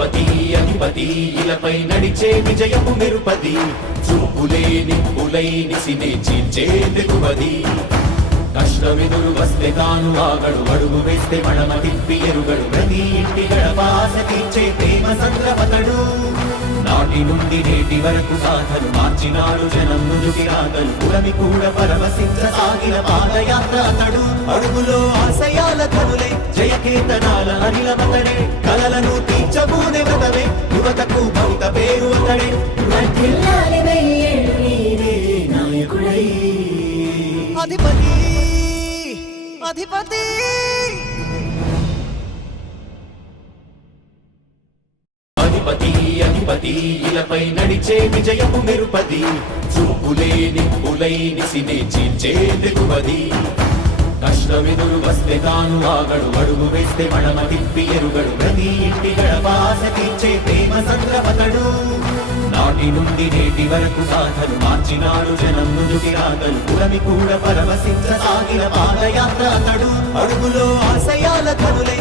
అధిపతి అధిపతి ఇలపై నడిచే విజయము మెరుపది చూపులే నిప్పులై నిసినే చీల్చే దిగువది కష్టమెదురు వస్తే తాను ఆగడు అడుగు వేస్తే మడమ తిప్పి ఎరుగడు ప్రతి ఇంటి గడపాస తీర్చే ప్రేమ సంద్రపతడు నాటి నుండి నేటి వరకు సాధలు మార్చినాడు జనం నుదుటి రాగలు పురమి కూడా పరవశించసాగిన పాదయాత్ర అతడు అడుగులో ఆశయాల కనులే జయకేతనాల అనిలమతడే కలలను తీర్చబూనే వ్రతమే యువతకు భవిత పేరు అతడే నాయకుడై అధిపతి అధిపతి అధిపతి అధిపతి ఇలపై నడిచే విజయము మెరుపది చూపులే నిప్పులై నిసినే చీల్చే దిగువది కష్టమెదురు వస్తే తాను ఆగడు అడుగు వేస్తే మడమ తిప్పి ఎరుగడు ప్రతి ఇంటి గడపాస తీర్చే ప్రేమ సంద్రపతడు నాటి నుండి నేటి వరకు సాధలు మార్చినాడు జనం నుదుటి రాగలు పురమి కూడా పరవశించసాగిన పాదయాత్ర అతడు అడుగులో ఆశయాల కనులై